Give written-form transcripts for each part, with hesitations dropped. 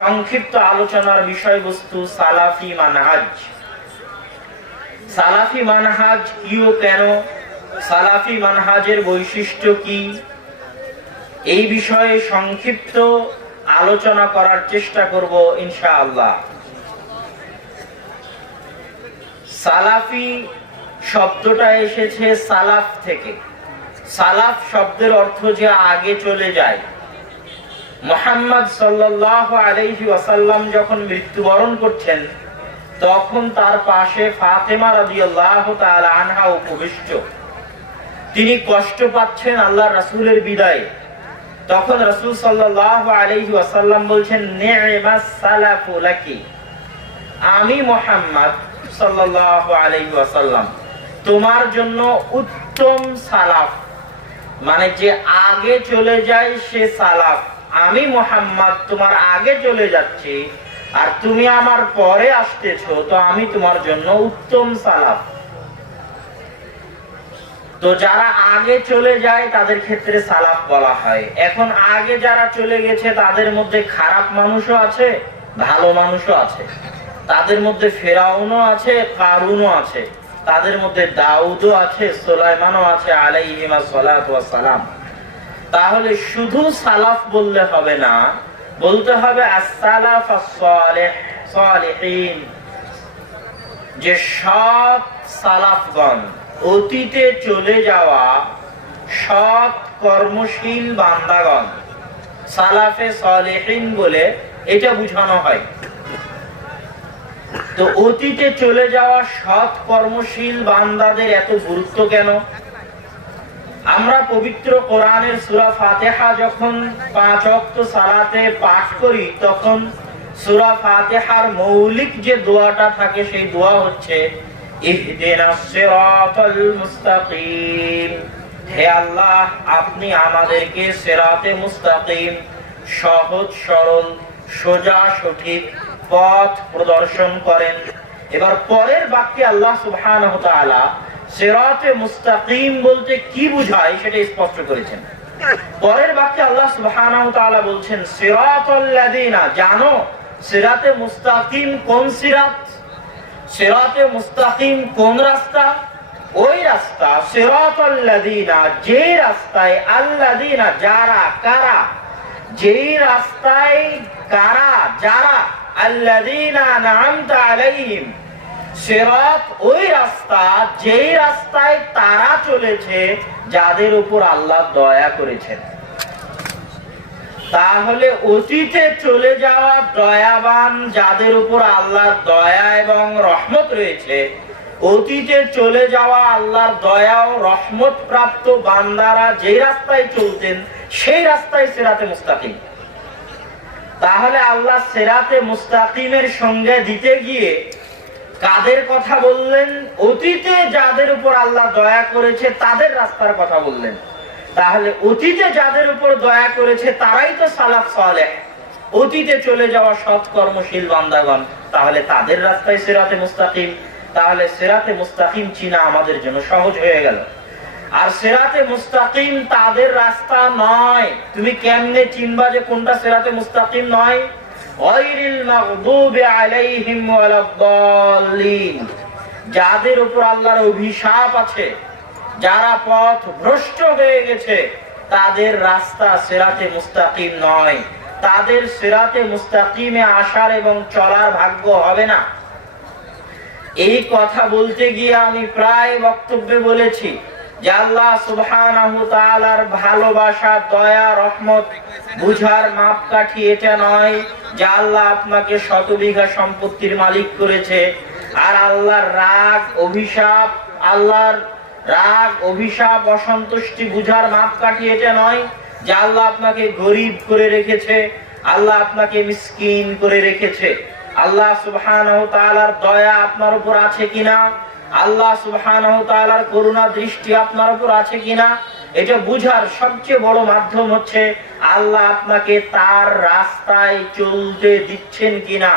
সংক্ষিপ্ত আলোচনার বিষয়বস্তু সালাফি মানহাজ। সালাফি মানহাজ কি ও কেন, সালাফি মানহাজের বৈশিষ্ট্য কি, এই বিষয়ে সংক্ষিপ্ত আলোচনা করার চেষ্টা করব ইনশাআল্লাহ। সালাফি শব্দটা এসেছে সালাফ থেকে। সালাফ শব্দের অর্থ যে আগে চলে যায়। মুহাম্মদ সাল্লাল্লাহু আলাইহি ওয়াসাল্লাম যখন মৃত্যুবরণ করছেন তখন তার পাশে ফাতেমা রাদিয়াল্লাহু তাআলা আনহা উপবিষ্ট। তিনি কষ্ট পাচ্ছেন আল্লাহর রাসূলের বিদায়ে। তখন রাসূল সাল্লাল্লাহু আলাইহি ওয়াসাল্লাম বলছেন, নি'মাস সালাফু লাকি, আমি মুহাম্মদ সাল্লাল্লাহু আলাইহি ওয়াসাল্লাম তোমার জন্য উত্তম সালাফ, মানে যে আগে চলে যায় সে সালাফ। আমি মুহাম্মদ তোমার আগে চলে যাচ্ছি আর তুমি আমার পরে আসতেছো, তো আমি তোমার জন্য উত্তম সালাফ। তো যারা আগে চলে যায় তাদের ক্ষেত্রে সালাফ বলা হয়। এখন আগে যারা চলে গেছে তাদের মধ্যে খারাপ মানুষও আছে, ভালো মানুষও আছে। তাদের মধ্যে ফেরাউনও আছে, কারুনও আছে। তাদের মধ্যে দাউদও আছে, সুলাইমানও আছে আলাইহিমা সালাতু ওয়াস সালাম। তাহলে শুধু সালাফ বললে হবে না, বলতে হবে as-সালাফ as-সালিহ, সালিহিন, যে সৎ সালাফগণ, অতীতে চলে যাওয়া সৎ কর্মশীল বান্দাগণ। সালাফে সালিহিন বলে এটা বোঝানো হয়। তো অতীতে চলে যাওয়া সৎ কর্মশীল বান্দাদের এত গুরুত্ব কেন? আমরা পবিত্র কোরআনের সূরা ফাতিহা যখন 5 ওয়াক্ত সালাতে পাঠ করি তখন সূরা ফাতিহার মৌলিক যে দোয়াটা থাকে সেই দোয়া হচ্ছে ইহদিনাস সিরাতাল মুস্তাকিম। হে আল্লাহ, আপনি আমাদেরকে সিরাতে মুস্তাকিম, সহজ সরল সোজা সঠিক পথ প্রদর্শন করেন। এবার পরের বাক্যে আল্লাহ সুবহানাহু ওয়া তাআলা সিরাতে মুস্তাকিম বলতে কি বোঝায় সেটা স্পষ্ট করেছেন। পরের বাক্যে আল্লাহ সুবহানাহু ওয়া তাআলা বলছেন সিরাতাল লাযিনা, জানো সিরাতে মুস্তাকিম কোন সিরাত, সিরাতে মুস্তাকিম কোন রাস্তা? ওই রাস্তা সিরাতাল লাযিনা, যে রাস্তায়, আল্লাযিনা যারা, কারা, যেই রাস্তায় কারা, যারা, আল্লাযিনা আন'আমতা আলাইহিম, সিরাত ওই রাস্তা যেই রাস্তায় তারা চলেছে যাদের উপর আল্লাহ দয়া করেছেন। তাহলে অতীতে চলে যাওয়া দয়াবান যাদের উপর আল্লাহর দয়া এবং রহমত রয়েছে, অতীতে চলে যাওয়া আল্লাহর দয়া ও রহমত প্রাপ্ত বান্দারা যেই রাস্তায় চলতেন সেই রাস্তায় সিরাতে মুস্তাকিম। তাহলে আল্লাহ সিরাতে মুস্তাকিমের সঙ্গে দিতে গিয়ে কাদের কথা বললেন? অতীতে যাদের উপর আল্লাহ দয়া করেছে তাদের রাস্তার কথা বললেন। তাহলে অতীতে যাদের উপর দয়া করেছে তারাই তো সালাফ সালেহ, অতীতে চলে যাওয়া সৎ কর্মশীল বান্দাগণ। তাহলে তাদের রাস্তায় সিরাতে মুস্তাকিম। তাহলে সিরাতে মুস্তাকিম চিনা আমাদের জন্য সহজ হয়ে গেল। আর সিরাতে মুস্তাকিম তাদের রাস্তা নয়। তুমি কেমনে চিনবা যে কোনটা সিরাতে মুস্তাকিম নয়? গায়রিল মাগদুবি আলাইহিম ওয়ালাদ-দাল্লিন, যাদের উপর আল্লাহর অভিশাপ আছে, যারা পথ ভ্রষ্ট হয়ে গেছে, তাদের রাস্তা সিরাতে মুস্তাকিম নয়। তাদের সিরাতে মুস্তাকিমে আসার এবং চলার ভাগ্য হবে না। এই কথা বলতে গিয়ে আমি প্রায় বক্তব্যে বলেছি যে আল্লাহ সুবহানাহু ওয়া তাআলার ভালোবাসা, দয়া, রহমত বুঝার মাপকাঠি এটা নয় যে আল্লাহ আপনাকে 100 বিঘা সম্পত্তির মালিক করেছে। আর আল্লাহর রাগ, অভিশাপ, আল্লাহর রাগ, অভিশাপ, অসন্তুষ্টি বুঝার মাপকাঠি এটা নয় যে আল্লাহ আপনাকে গরিব করে রেখেছে, আল্লাহ আপনাকে মিসকিন করে রেখেছে। আল্লাহ সুবহানাহু ওয়া তাআলার দয়া আপনার উপর আছে কিনা, আল্লাহ সুবহানাহু ওয়া তাআলার করুণা দৃষ্টি আপনার উপর আছে কিনা, এটা বুঝার সবচেয়ে বড় মাধ্যম হচ্ছে আল্লাহ আপনাকে তার রাস্তায় চলতে দিচ্ছেন কিনা,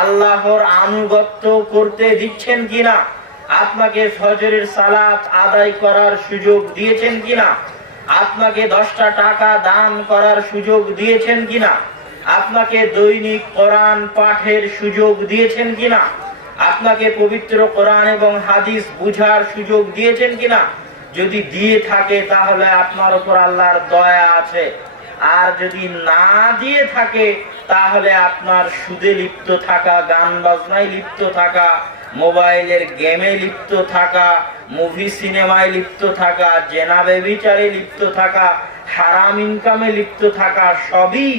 আল্লাহর আনুগত্য করতে দিচ্ছেন কিনা, আপনাকে ফজরের সালাত আদায় করার সুযোগ দিয়েছেন কিনা, আপনাকে 10টা টাকা দান করার সুযোগ দিয়েছেন কিনা, আপনাকে দৈনিক কোরআন পাঠের সুযোগ দিয়েছেন কিনা? আপনাকে পবিত্র কোরআন এবং হাদিস বুঝার সুযোগ দিয়েছেন কিনা? যদি দিয়ে থাকে তাহলে আপনার উপর আল্লাহর দয়া আছে। আর যদি না দিয়ে থাকে তাহলে আপনার সুদে লিপ্ত থাকা, গান বাজনায় লিপ্ত থাকা, মোবাইলের গেমে লিপ্ত থাকা, মুভি সিনেমায় লিপ্ত থাকা, জেনা ব্যভিচারে লিপ্ত থাকা, হারাম ইনকামে লিপ্ত থাকা সবই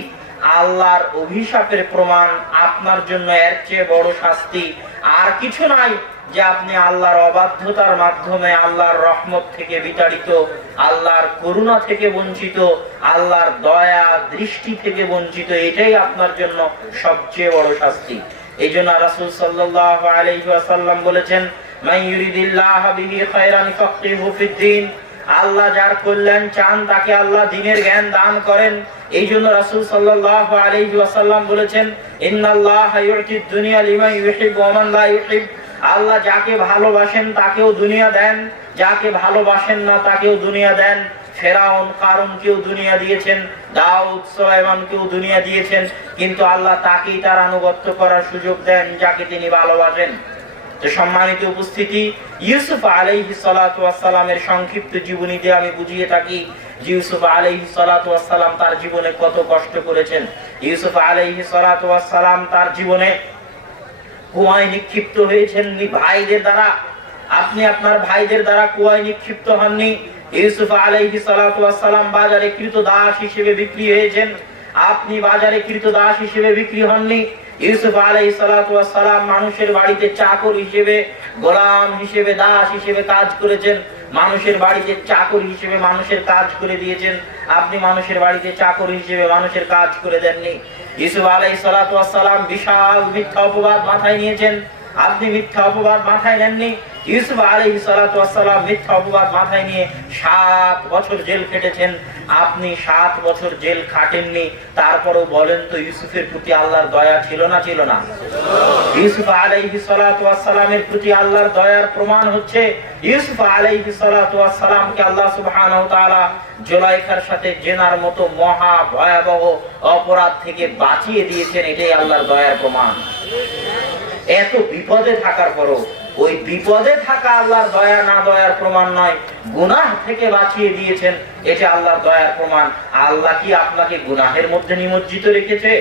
আল্লাহর অভিশাপের প্রমাণ। আপনার জন্য এর চেয়ে বড় শাস্তি আর কিছু নাই যে আপনি আল্লাহর অবাধ্যতার মাধ্যমে আল্লাহর রহমত থেকে বিতাড়িত, আল্লাহর করুণা থেকে বঞ্চিত, আল্লাহর দয়া দৃষ্টি থেকে বঞ্চিত। এটাই আপনার জন্য সবচেয়ে বড় শাস্তি। এই জন্য রাসূল সাল্লাল্লাহু আলাইহি ওয়াসাল্লাম বলেছেন, মান ইউরিদিল্লাহু বিহি খায়রান ফাক্কিহু ফিদ্দীন। আল্লাহ যার কল্যাণ চান তাকে আল্লাহ দ্বীনের জ্ঞান দান করেন। এই জন্য রাসূল সাল্লাল্লাহু আলাইহি ওয়াসাল্লাম বলেছেন, ইন্নাল্লাহা ইউতিদ দুনিয়া লিমান ইউহিব্বু ওয়া মান লা ইউহিব। আল্লাহ যাকে ভালোবাসেন তাকেও দুনিয়া দেন, যাকে ভালোবাসেন না তাকেও দুনিয়া দেন। ফেরাউন কারুনকেও দুনিয়া দিয়েছেন, দাউদ সুলাইমানকেও দুনিয়া দিয়েছেন, কিন্তু আল্লাহ তাকেই তার আনুগত্য করার সুযোগ দেন যাকে তিনি ভালোবাসেন। তো সম্মানিত উপস্থিতি, ইউসুফ আলাইহিস সালাতু ওয়াস সালামের সংক্ষিপ্ত জীবনীতে আমি বুঝিয়ে থাকি ইউসুফ আলাইহিস সালাতু ওয়াস সালাম তার জীবনে কত কষ্ট করেছেন। ইউসুফ আলাইহিস সালাতু ওয়াস সালাম তার জীবনে কুয়ায় নিক্ষিপ্ত হয়েছেন ভাইদের দ্বারা। আপনি আপনার ভাইদের দ্বারা কুয়ায় নিক্ষিপ্ত হননি। ইউসুফ আলাইহিস সালাতু ওয়াস সালাম বাজারে কৃতদাস হিসেবে বিক্রি হয়েছেন, আপনি বাজারে কৃতদাস হিসেবে বিক্রি হননি। ইউসুফ আলাইহিস সালাতু ওয়াস সালাম মানুষের বাড়িতে চাকর হিসেবে, গোলাম হিসেবে, দাস হিসেবে কাজ করেছেন। মানুষের বাড়িতে চাকর হিসেবে মানুষের কাজ করে দিয়েছেন, আপনি মানুষের বাড়িতে চাকর হিসেবে মানুষের কাজ করে দেননি। ইউসুফ আলাইহিস সালাতু ওয়াস সালাম বিশাল মিথ্যা অপবাদ মাথায় নিয়েছেন, আপনি মিথ্যা অপবাদ মাথায় নেননি। ইউসুফ আলাইহিস সালাতু ওয়াস সালাম মিথ্যা অপবাদ মাথায় নিয়ে 7 বছর জেল খেটেছেন, আপনি 7 বছর জেল খাটেননি। তারপরও বলেন তো ইউসুফের প্রতি আল্লাহর দয়া ছিল না? ছিল না? ইউসুফ আলাইহিস সালাতু ওয়াস সালামের প্রতি আল্লাহর দয়ার প্রমাণ হচ্ছে ইউসুফ আলাইহিস সালাতু ওয়াস সালামকে আল্লাহ সুবহানাহু ওয়া তাআলা জুলাইখার সাথে জেনার মতো মহা ভয়াবহ অপরাধ থেকে বাঁচিয়ে দিয়েছেন। এটাই আল্লাহর দয়ার প্রমাণ। এত বিপদে থাকার পরও ওই বিপদে থাকা আল্লাহর দয়া না দয়ার প্রমাণ নয়, গুনাহ থেকে বাঁচিয়ে দিয়েছেন, এটা আল্লাহর দয়ার প্রমাণ। আল্লাহ কি আপনাকে গুনাহের মধ্যে নিমজ্জিত রেখেছে?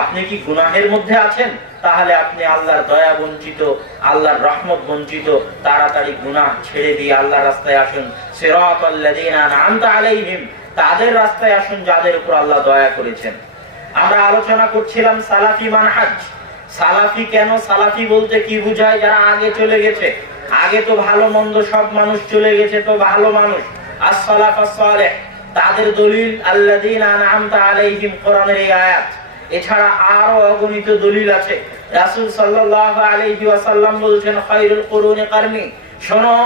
আপনি কি গুনাহের মধ্যে আছেন? তাহলে আপনি আল্লাহর দয়া বঞ্চিত, আল্লাহর রহমত বঞ্চিত। তাড়াতাড়ি গুনাহ ছেড়ে দিয়ে আল্লাহর রাস্তায় আসুন। সিরাতাল্লাযীনা আন'আমতা আলাইহিম, তাদের রাস্তায় আসুন যাদের উপর আল্লাহ দয়া করেছেন। আমরা আলোচনা করছিলাম সালাফি মানহাজ। সালাফি কেন? সালাফি বলতে কি বুঝায়? যারা আগে চলে গেছে, আগে তো ভালো মন্দ সব মানুষ চলে গেছে, তো ভালো মানুষ as-সালাফাস সালেহ, তাদের দলিল আল্লাযীনা আন'আমতা আলাইহিম, কোরআনের এই আয়াত। এছাড়া আরো অগণিত দলিল আছে। রাসূল সাল্লাল্লাহু আলাইহি ওয়াসাল্লাম বলেছেন, খায়রুল কুরুনি কারনি, শোনো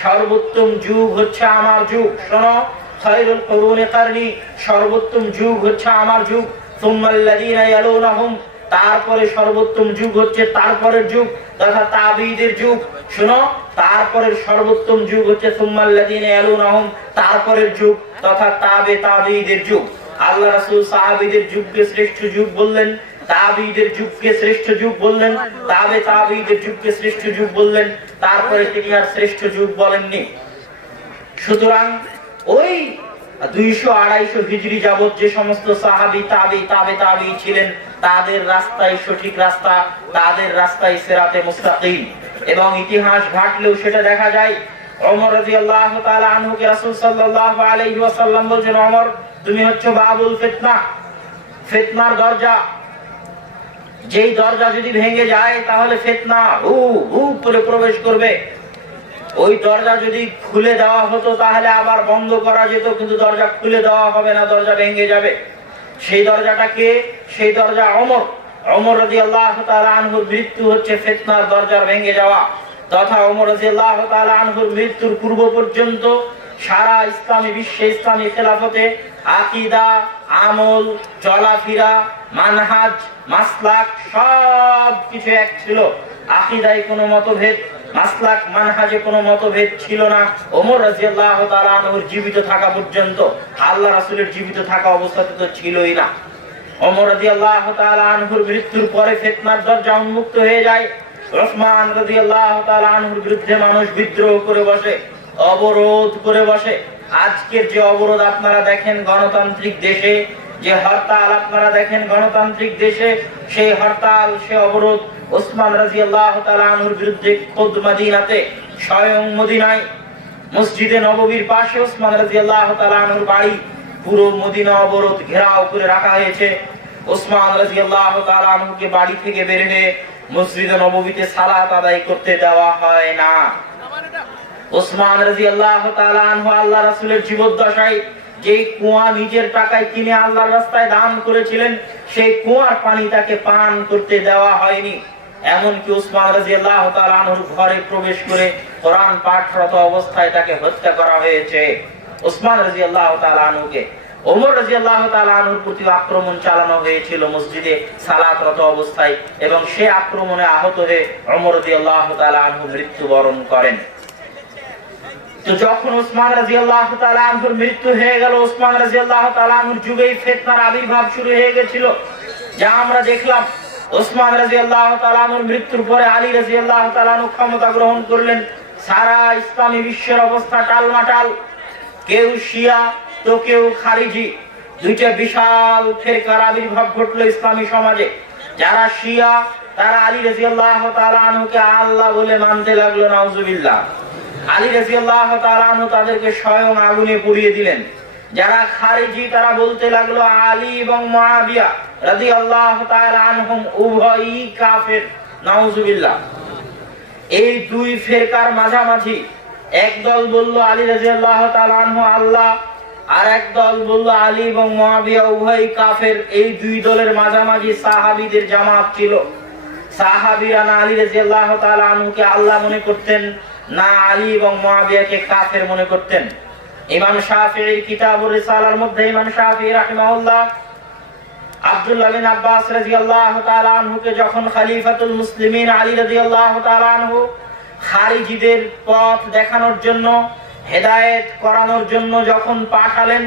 সর্বোত্তম যুগ হচ্ছে আমার যুগ। শোনো, খায়রুল কুরুনি কারনি, সর্বোত্তম যুগ হচ্ছে আমার যুগ। সুম্মাল্লাযীনা ইয়ালুনাহুম, তারপরে সর্বোত্তম যুগ হচ্ছে তারপরের যুগ তথা তাবিঈদের যুগ। শোনো, তারপরের সর্বোত্তম যুগ হচ্ছে সুম্মাল্লাযীনা ইয়ালুনাহুম, তারপরের যুগ তথা তাবিঈদের যুগ। আল্লাহ রাসূল সাহাবীদের যুগকে শ্রেষ্ঠ যুগ বললেন, তাবিঈদের যুগকে শ্রেষ্ঠ যুগ বললেন, তাবিঈদের যুগকে শ্রেষ্ঠ যুগ বললেন, তারপরে তিনি আর শ্রেষ্ঠ যুগ বলেননি। সুতরাং ওই 200-250 হিজরি যাবত যে সমস্ত সাহাবী তাবিঈ ছিলেন, তাদের রাস্তাই সঠিক রাস্তা, তাদের রাস্তাই সিরাতে মুস্তাকিম। এবং ইতিহাস ঘাটলেও সেটা দেখা যায়। ওমর রাদিয়াল্লাহু তাআলা আনহুকে রাসূল সাল্লাল্লাহু আলাইহি ওয়াসাল্লাম বলেন, ওমর তুমি হচ্ছে বাবুল ফিতনা, ফিতনার দরজা। যেই দরজা যদি ভেঙে যায় তাহলে ফিতনা হু হু করে প্রবেশ করবে। ওই দরজা যদি খুলে দেওয়া হতো তাহলে আবার বন্ধ করা যেত, কিন্তু দরজা খুলে দেওয়া হবে না, দরজা ভেঙে যাবে। সেই দরজাটা কে? সেই দরজা ওমর রাদিয়াল্লাহু তাআলা আনহুর মৃত্যু হচ্ছে ফিতনার দরজা ভেঙে যাওয়া। তথা ওমর রাদিয়াল্লাহু তাআলা আনহুর মৃত্যুর পূর্ব পর্যন্ত সারা ইসলামী বিশ্বে, ইসলামী খেলাফতে আকীদা, আমল, চলাফেরা, মানহাজ, মাসলাক সব কিছু এক ছিল। আকীদায় কোনো মতভেদ, মাসলাক মানহাজে কোনো মতভেদ ছিল না। ওমর রাদিয়াল্লাহু তাআলা আনহুর জীবিত থাকা পর্যন্ত, আল্লাহ রাসূলের জীবিত থাকা অবস্থাতে তো ছিলই না। ওমর রাদিয়াল্লাহু তাআলা আনহুর মৃত্যুর পরে ফিতনার দরজা উন্মুক্ত হয়ে যায়। ওসমান রাদিয়াল্লাহু তাআলা আনহুর বিরুদ্ধে মানুষ বিদ্রোহ করে বসে, অবরোধ করে বসে। আজকের যে অবরোধ আপনারা দেখেন গণতান্ত্রিক দেশে, যে হরতাল আপনারা দেখেন গণতান্ত্রিক দেশে, সেই হরতাল, সে অবরোধ ওসমান রাদিয়াল্লাহু তাআলা আনহুর বিরুদ্ধে খুদ মদিনাতে, স্বয়ং মদিনায় মসজিদে নববীর পাশে ওসমান রাদিয়াল্লাহু তাআলা আনহুর বাড়ি, পুরো মদিনা অবরোধ ঘেরাও করে রাখা হয়েছে। ওসমান রাদিয়াল্লাহু তাআলা আনহুকে বাড়ি থেকে বের হয়ে মসজিদে নববীতে সালাত আদায় করতে দেওয়া হয় না। ওসমান রাদিয়াল্লাহু তাআলা আনহু আল্লাহ রাসূলের জীবদ্দশায় যে কুয়া নিজের টাকায় কিনে আল্লাহর রাস্তায় দান করেছিলেন, সেই কুয়ার পানি তাকে পান করতে দেওয়া হয়নি। এমনকি ওসমান রাদিয়াল্লাহু তাআলা আনহুর ঘরে প্রবেশ করে কোরআন পাঠরত অবস্থায় তাকে হত্যা করা হয়েছে। ওসমান রাদিয়াল্লাহু তাআলা আনহুকে ওমর রাদিয়াল্লাহু তাআলা আনহুর প্রতি আক্রমণ চালানো হয়েছিল মসজিদে সালাতরত অবস্থায়, এবং সে আক্রমণে আহত হয়ে ওমর রাদিয়াল্লাহু তাআলা আনহু মৃত্যুবরণ করেন। তো যখন ওসমান রাদিয়াল্লাহু তাআলা আনহুর মৃত্যু হয়ে গেল, ওসমান রাদিয়াল্লাহু তাআলা আনহুর যুগেই ফিতনার আবির্ভাব শুরু হয়ে গেছিল, যা আমরা দেখলাম। ওসমান রাদিয়াল্লাহু তাআলা আনহুর মৃত্যুর পরে আলী রাদিয়াল্লাহু তাআলা আনহু ক্ষমতা গ্রহণ করলেন। সারা ইসলামী বিশ্বের অবস্থা টালমাটাল, কেউ শিয়া তো কেউ খারিজি, দুইটা বিশাল ফিরকার আবির্ভাব ঘটলো ইসলামী সমাজে। যারা শিয়া তারা আলী রাদিয়াল্লাহু তাআলা আনহুকে আল্লাহ বলে মানতে লাগলো, নাউজুবিল্লাহ। আলী রাদিয়াল্লাহু তাআলা আনহু তাদেরকে স্বয়ং আগুনে পুড়িয়ে দিলেন। যারা খারিজি তারা বলতে লাগলো আলী এবং মুআবিয়া রাদিয়াল্লাহু তাআলা আনহুম উভয়ই কাফের, নাউজুবিল্লাহ। এই দুই ফিরকার মাঝামাঝি একদল বলল আলী রাদিয়াল্লাহু তাআলা আনহু আল্লাহ, আর এক দল বলল আলী এবং মুআবিয়া উভয়ই কাফের। এই দুই দলের মাঝামাঝি সাহাবীদের জামাত ছিল। সাহাবীরা না আলী রাদিয়াল্লাহু তাআলা আনহুকে আল্লাহ মনে করতেন, না আলী এবং মুআবিয়াকে কাফের মনে করতেন। ইমাম শাফিঈর কিতাবুর রিসালার মধ্যে ইমাম শাফিঈ রাহিমাহুল্লাহ আব্দুল্লাহ বিন আব্বাস রাদিয়াল্লাহু তাআলা আনহুকে যখন খলিফাতুল মুসলিমিন আলী রাদিয়াল্লাহু তাআলা আনহু খারিজিদের পথ দেখানোর জন্য, হেদায়েত করানোর জন্য যখন পাঠালেন,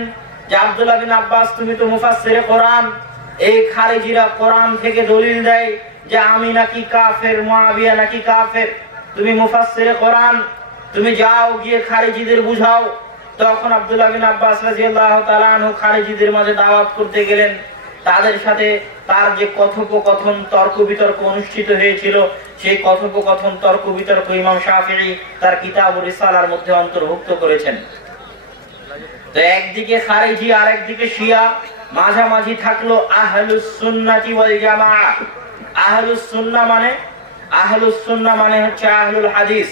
যে আব্দুল্লাহ বিন আব্বাস তুমি তো মুফাসসিরে কোরআন, এই খারিজিরা কোরআন থেকে দলিল দেয় যে আমি নাকি কাফের, মুআবিয়া নাকি কাফের, তুমি মুফাসসিরে কোরআন, তুমি যাও গিয়ে খারিজিদের বুঝাও। তখন আব্দুল্লাহ বিন আব্বাস রাদিয়াল্লাহু তাআলা আনহু খারিজিদের মাঝে দাওয়াত করতে গেলেন। তাদের সাথে তার যে কথোপকথন, তর্ক বিতর্ক অনুষ্ঠিত হয়েছিল, সেই কথোপকথন, তর্ক বিতর্ক ইমাম শাফিঈ তার কিতাবুর রিসালার মধ্যে অন্তর্ভুক্ত করেছেন। তো একদিকে খারিজি আর একদিকে শিয়া, মাঝামাঝি থাকলো আহলুস সুন্নাতি ওয়াল জামাআহ। আহলুস সুন্নাহ মানে হচ্ছে আহলুল হাদিস।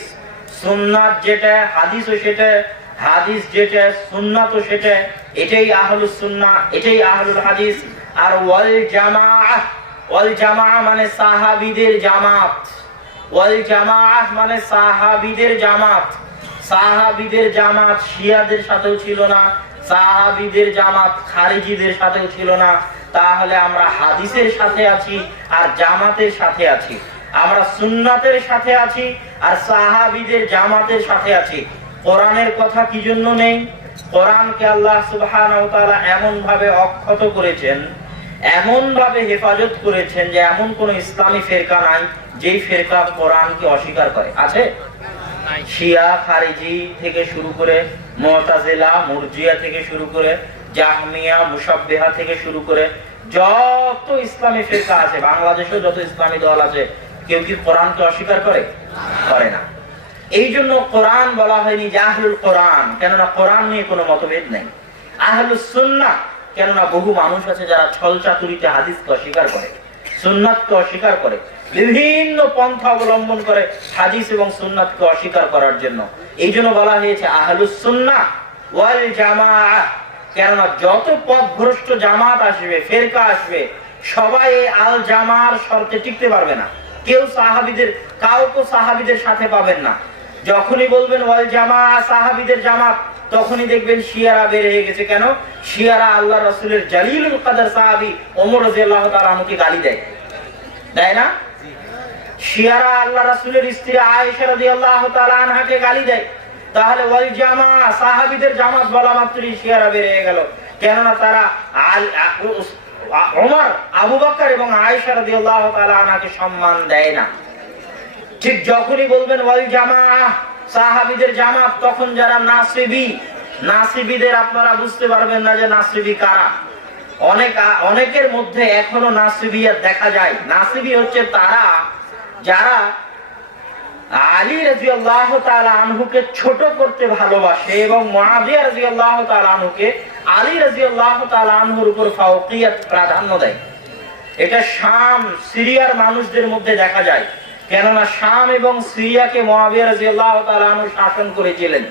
সুন্নাত যেটা, হাদিসও সেটা, হাদিস যেটা, সুন্নাতও সেটা, এটাই আহলুস সুন্নাহ, এটাই আহলুল হাদিস। আর ওয়াল জামাআহ মানে সাহাবীদের জামাত। ওয়াল জামাআহ মানে সাহাবীদের জামাত। সাহাবীদের জামাত শিয়াদের সাথেও ছিল না, সাহাবীদের জামাত খারিজিদের সাথেও ছিল না। তাহলে আমরা হাদিসের সাথে আছি আর জামাতের সাথে আছি, আমরা সুন্নাতের সাথে আছি আর সাহাবীদের জামাতের সাথে আছি। কোরআনের কথা কি জন্য নেই? কোরআনকে আল্লাহ সুবহানাহু ওয়া তাআলা এমন ভাবে অক্ষত করেছেন, এমন ভাবে হেফাজত করেছেন যে এমন কোন ইসলামী ফিরকা নাই যেই ফিরকা কোরআনকে অস্বীকার করে। আছে? শিয়া, খারিজি থেকে শুরু করে, মুতাজিলা, মুরজিয়া থেকে শুরু করে, জাহমিয়া, মুশাব্বিহা থেকে শুরু করে যত ইসলামী ফিরকা আছে, বাংলাদেশেও যত ইসলামী দল আছে, কেউ কি কোরআনকে অস্বীকার করে? করে না। এই জন্য কোরআন বলা হয়নি যে আহলুল কোরআন, কেননা কোরআন নিয়ে কোনো মতভেদ নেই। আহলুস সুন্নাহ, কেননা বহু মানুষ আছে যারা ছল চাতুরিতে হাদিসকে অস্বীকার করে, সুন্নাতকে অস্বীকার করে, বিভিন্ন পন্থা অবলম্বন করে হাদিস এবং সুন্নাতকে অস্বীকার করার জন্য। এই জন্য বলা হয়েছে আহলুস সুন্নাহ ওয়াল জামাআহ, কেননা যত পথভ্রষ্ট জামাত আসবে, ফিরকা আসবে, সবাই আল জামার শর্তে টিকতে পারবে না। কেউ সাহাবীদের, কাউকে সাহাবীদের সাথে পাবেন না। যখনই বলবেন ওয়াল জামাআহ, সাহাবীদের জামাত, তখনই দেখবেন শিয়ারা বের হয়ে গেছে। কেন? শিয়ারা আল্লাহ রাসূলের জালিলুল কদর সাহাবী ওমর রাদিয়াল্লাহু তাআলা আনহুকে গালি দেয়, দেয় না? শিয়ারা আল্লাহ রাসূলের স্ত্রী আয়েশা রাদিয়াল্লাহু তাআলা আনহাকে গালি দেয়। তাহলে ওয়াল জামাআহ, সাহাবীদের জামাত বলা মাত্রই শিয়ারা বের হয়ে গেল। কেননা তারা ওমর, আবু বকর এবং আয়েশা রাদিয়াল্লাহু তাআলা আনহাকে সম্মান দেয় না। ঠিক যখনই বলবেন ওয়াল জামাআহ, সাহাবীদের জামাত, তখন যারা নাসিবীদের আপনারা বুঝতে পারবেন না যে নাসিবী কারা। অনেকের মধ্যে এখনো নাসিবিয়াত দেখা যায়। নাসিবী হচ্ছে তারা যারা আলী রাদিয়াল্লাহু তাআলা আনহুকে ছোট করতে ভালোবাসে এবং মুআবিয়া রাদিয়াল্লাহু তাআলা আনহুকে আলী রাদিয়াল্লাহু তাআলা আনহুর উপর ফাওকিয়াত প্রাধান্য দেয়। এটা শাম, সিরিয়ার মানুষদের মধ্যে দেখা যায়। কেননা শাম এবং সিরিয়াকে মুআবিয়া রাদিয়াল্লাহু তাআলা আনহু শাসন করেছিলেন।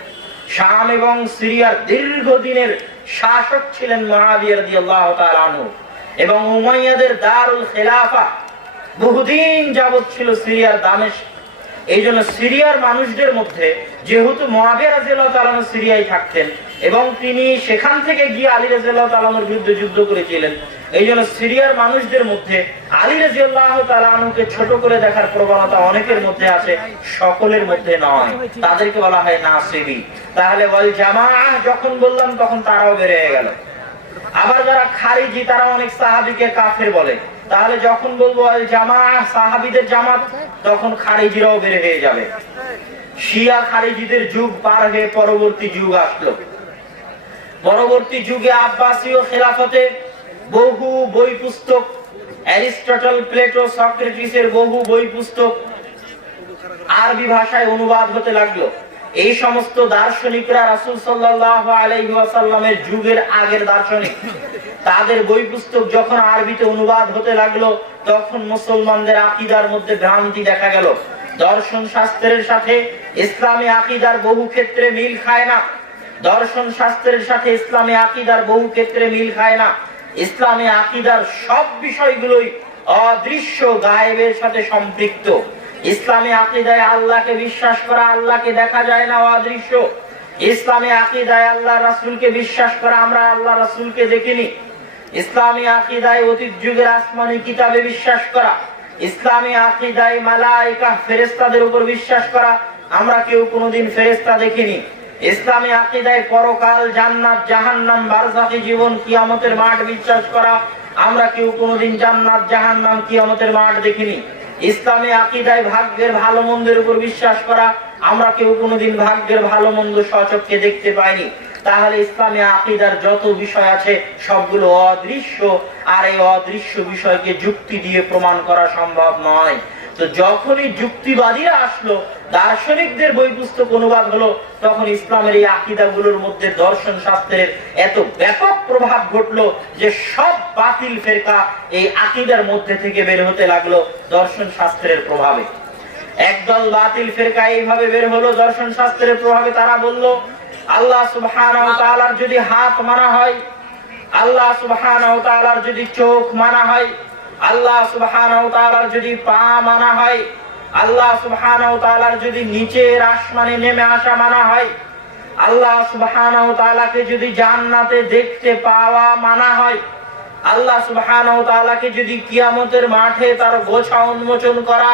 শাম এবং সিরিয়ার দীর্ঘদিনের শাসক ছিলেন মুআবিয়া রাদিয়াল্লাহু তাআলা আনহু, এবং উমাইয়াদের দারুল খেলাফা বহুদিন যাবত ছিল সিরিয়ার দামেস্ক। এই জন্য সিরিয়ার মানুষদের মধ্যে, যেহেতু মুআবিয়া রাদিয়াল্লাহু তাআলা আনহু সিরিয়ায় থাকতেন এবং তিনি সেখান থেকে গিয়ে আলী রাদিয়াল্লাহু তাআলা আনহুর বিরুদ্ধে যুদ্ধ করেছিলেন, এই জন্য সিরিয়ার মানুষদের মধ্যে আলী রাদিয়াল্লাহু তাআলা আনহুকে ছোট করে দেখার প্রবণতা অনেকের মধ্যে আছে, সকলের মধ্যে নয়। তাদেরকে বলা হয় নাসিবী। তাহলে ওয়াল জামাআহ যখন বললাম তখন তারাও বের হয়ে গেল। আবার যারা খারিজি, তারা অনেক সাহাবীকে কাফের বলে। তাহলে যখন বলবো ওয়াল জামাআহ, সাহাবীদের জামাত, তখন খারিজিরাও বের হয়ে যাবে। শিয়া খারিজিদের যুগ পার হয়ে পরবর্তী যুগ আসলো। পরবর্তী যুগে আব্বাসীয় খেলাফতে বহু বই পুস্তক, অ্যারিস্টটল, প্লেটো, সক্রেটিসের বহু বই পুস্তক আরবি ভাষায় অনুবাদ হতে লাগলো। এই সমস্ত দার্শনিকরা রাসূল সাল্লাল্লাহু আলাইহি ওয়াসাল্লামের যুগের আগের দার্শনিক। তাদের বই পুস্তক যখন আরবিতে অনুবাদ হতে লাগলো, তখন মুসলমানদের আকীদার মধ্যে ভ্রান্তি দেখা গেল। দর্শন শাস্ত্রের সাথে ইসলামী আকীদার বহু ক্ষেত্রে মিল খায় না। দর্শন শাস্ত্রের সাথে ইসলামী আকীদার বহু ক্ষেত্রে মিল খায় না। ইসলামী আকীদার সব বিষয়গুলোই অদৃশ্য, গায়েবের সাথে সম্পৃক্ত। ইসলামী আকীদায় আল্লাহকে বিশ্বাস করা, আল্লাহকে দেখা যায় না, অদৃশ্য। ইসলামী আকীদায় আল্লাহ রাসূলকে বিশ্বাস করা, আমরা আল্লাহ রাসূলকে দেখিনি। ইসলামী আকীদায় অতীত যুগের আসমানী কিতাবে বিশ্বাস করা। ইসলামী আকীদায় মালায়েকা, ফেরেশতাদের উপর বিশ্বাস করা, আমরা কেউ কোনোদিন ফেরেশতা দেখিনি। ইসলামী আকীদায় পরকাল, জান্নাত, জাহান্নাম, বারজাখী জীবন, কিয়ামতের মাঠ বিশ্বাস করা, আমরা কেউ কোনোদিন জান্নাত, জাহান্নাম, কিয়ামতের মাঠ দেখিনি। ইসলামী আকীদায় ভাগ্যের ভালো মন্দের উপর বিশ্বাস করা, আমরা কেউ কোনোদিন ভাগ্যের ভালো মন্দ স্বচক্ষে দেখতে পাইনি। তাহলে ইসলামী আকীদার যত বিষয় আছে সবগুলো অদৃশ্য, আর এই অদৃশ্য বিষয়কে যুক্তি দিয়ে প্রমাণ করা সম্ভব নয়। তো যখনই যুক্তিবাদীরা আসলো, দার্শনিকদের বই পুস্তক অনুবাদ হলো, তখন ইসলামের এই আকীদাগুলোর মধ্যে দর্শন শাস্ত্রের এত ব্যাপক প্রভাব ঘটলো যে সব বাতিল ফেরকা এই আকীদার মধ্যে থেকে বের হতে লাগলো দর্শন শাস্ত্রের প্রভাবে। একদল বাতিল ফেরকা এইভাবে বের হলো দর্শন শাস্ত্রের প্রভাবে। তারা বলল, আল্লাহ সুবহানাহু ওয়া তাআলার যদি হাত মানা হয়, আল্লাহ সুবহানাহু ওয়া তাআলার যদি চোখ মানা হয়, আল্লাহ সুবহানাহু ওয়া তাআলার যদি পা মানা হয়, আল্লাহ সুবহানাহু ওয়া তাআলার যদি নিচের আসমানে নেমে আসা মানা হয়, আল্লাহ সুবহানাহু ওয়া তাআলাকে যদি জান্নাতে দেখতে পাওয়া মানা হয়, আল্লাহ সুবহানাহু ওয়া তাআলাকে যদি কিয়ামতের মাঠে তার গোছা উন্মোচন করা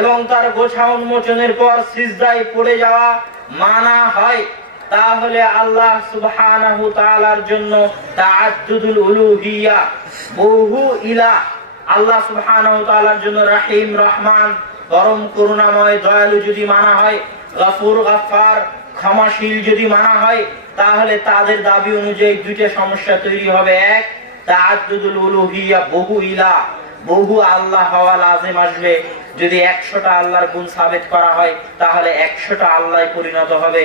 এবং তার গোছা উন্মোচনের পর সিজদায় পড়ে যাওয়া মানা হয়, তাহলে আল্লাহ সুবহানাহু ওয়া তাআলার জন্য তাআদ্দুদুল উলুহিয়্যা, বহু ইলাহ, আল্লাহ সুবহানাহু ওয়া তাআলার জন্য রহিম, রহমান, পরম করুণাময়, দয়ালু যদি মানা হয়, গফুর, গফফার, ক্ষমাশীল যদি মানা হয়, তাহলে তাদের দাবি অনুযায়ী দুইটা সমস্যা তৈরি হবে। এক, তাআদ্দুদুল উলুহিয়্যা, বহু ইলাহ, বহু আল্লাহ হওয়া লাজিম আসবে। যদি 100টা আল্লাহর গুণ সাবিত করা হয়, তাহলে 100টা আল্লাহ পরিণত হবে।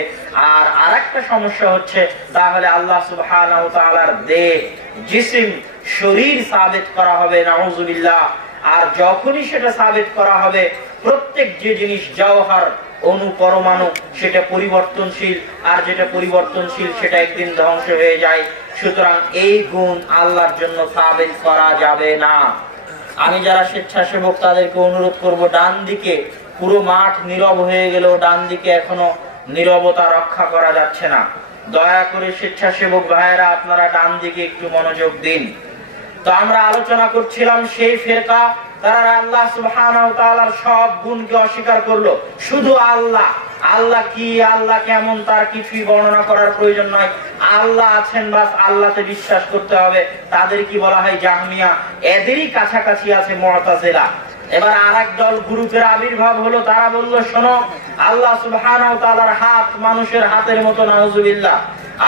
আর আরেকটা সমস্যা হচ্ছে, তাহলে আল্লাহ সুবহানাহু ওয়া তাআলার দেহ, জিসম, শরীর সাবিত করা হবে, নাউযুবিল্লাহ। আর যখনই সেটা সাবিত করা হবে, প্রত্যেক যে জিনিস জওহর, অণু, পরমাণু, সেটা পরিবর্তনশীল, আর যেটা পরিবর্তনশীল সেটা একদিন ধ্বংস হয়ে যায়। সুতরাং এই গুণ আল্লাহর জন্য সাবিত করা যাবে না। আমি যারা স্বেচ্ছাসেবক তাদেরকে অনুরোধ করব, ডান দিকে পুরো মাঠ নীরব হয়ে গেল, ডান দিকে এখনো নীরবতা রক্ষা করা যাচ্ছে না। দয়া করে স্বেচ্ছাসেবক ভাইয়েরা, আপনারা ডান দিকে একটু মনোযোগ দিন। তো আমরা আলোচনা করছিলাম সেই ফেরকা, তারা আল্লাহ সুবহানাহু ওয়া তাআলার সব গুণকে অস্বীকার করলো, শুধু আল্লাহ, আল্লাহ কি, আল্লাহ কেমন, তার কিছুই বর্ণনা করার প্রয়োজন নয়। আল্লাহ আছেন, বাস আল্লাহতে বিশ্বাস করতে হবে। তাদের কি বলা হয়? জাহমিয়া। এদেরই কাছাকাছি আছে মুআতাজিলা। এবার আরেক দল গ্রুপের আবির্ভাব হলো, তারা বলল, শোনো, আল্লাহ সুবহানাহু ওয়া তাআলার হাত মানুষের হাতের মতো, নাউজুবিল্লাহ।